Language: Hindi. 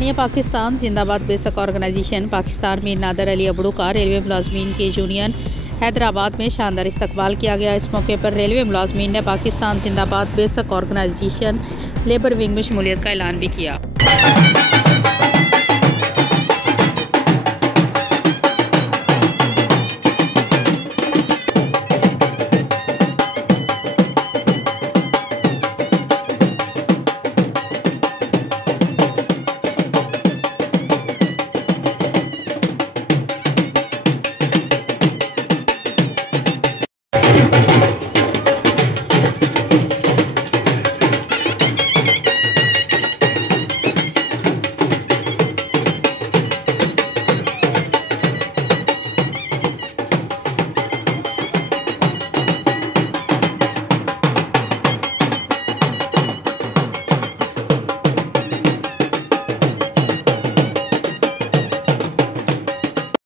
तानिया पाकिस्तान जिंदाबाद बेशक ऑर्गेनाइजेशन पाकिस्तान में नादर अली अबड़ू का रेलवे मुलाजमीन के यूनियन हैदराबाद में शानदार इस्तकबाल किया गया। इस मौके पर रेलवे मुलाजमीन ने पाकिस्तान जिंदाबाद बेशक ऑर्गेनाइजेशन लेबर विंग में शमूलियत का ऐलान भी किया।